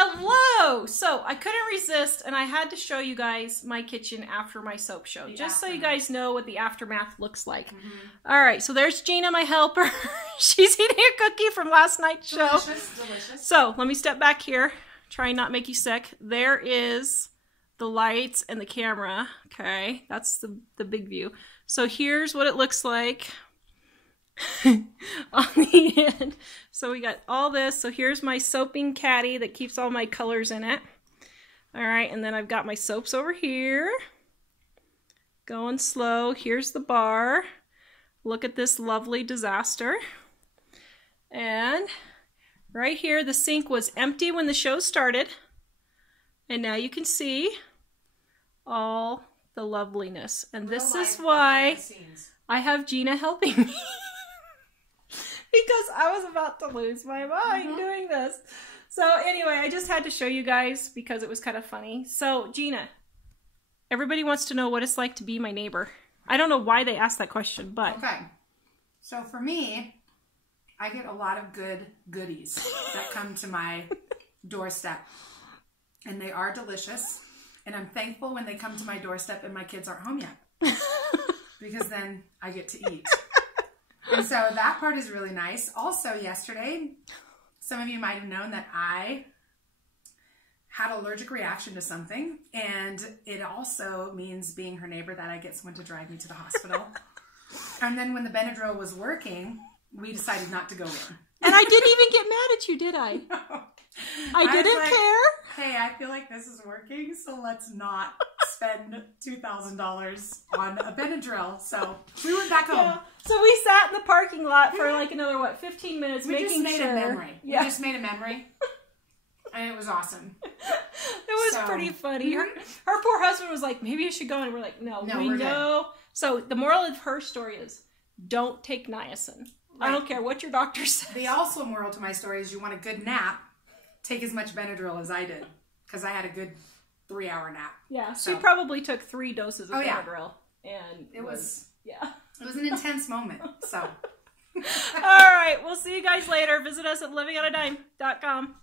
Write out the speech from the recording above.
Hello! So I couldn't resist and I had to show you guys my kitchen after my soap show. Just so you guys know what the aftermath looks like. Alright, so there's Gina, my helper. She's eating a cookie from last night's show. Delicious. So let me step back here. Try and not make you sick. There is the lights and the camera. Okay, that's the big view. So here's what it looks like on the end. So we got all this. So here's my soaping caddy that keeps all my colors in it. All right, and then I've got my soaps over here. Going slow. Here's the bar. Look at this lovely disaster. And right here, the sink was empty when the show started. And now you can see all the loveliness. And this is why I have Gina helping me. Because I was about to lose my mind doing this. So anyway, I just had to show you guys because it was kind of funny. So Gina, everybody wants to know what it's like to be my neighbor. I don't know why they asked that question, but... Okay. So for me, I get a lot of goodies that come to my doorstep. And they are delicious. And I'm thankful when they come to my doorstep and my kids aren't home yet. Because then I get to eat. And so that part is really nice. Also yesterday, some of you might have known that I had an allergic reaction to something. And it also means being her neighbor that I get someone to drive me to the hospital. And then when the Benadryl was working, we decided not to go in. And I didn't even get mad at you, did I? No. I didn't care. Hey, I feel like this is working, so let's not spend $2,000 on a Benadryl. So we went back home. Yeah. So we sat in the parking lot for like another, what, 15 minutes making sure. We just made a memory. Yeah. We just made a memory. And it was awesome. It was pretty funny. Her poor husband was like, maybe I should go. And we're like, no, we know. Good. So the moral of her story is, don't take niacin. Right. I don't care what your doctor says. The also moral to my story is you want a good nap, take as much Benadryl as I did. Because I had a good 3-hour nap. Yeah, so she probably took 3 doses of Benadryl. And it was It was an intense moment. So. All right, we'll see you guys later. Visit us at livingonadime.com.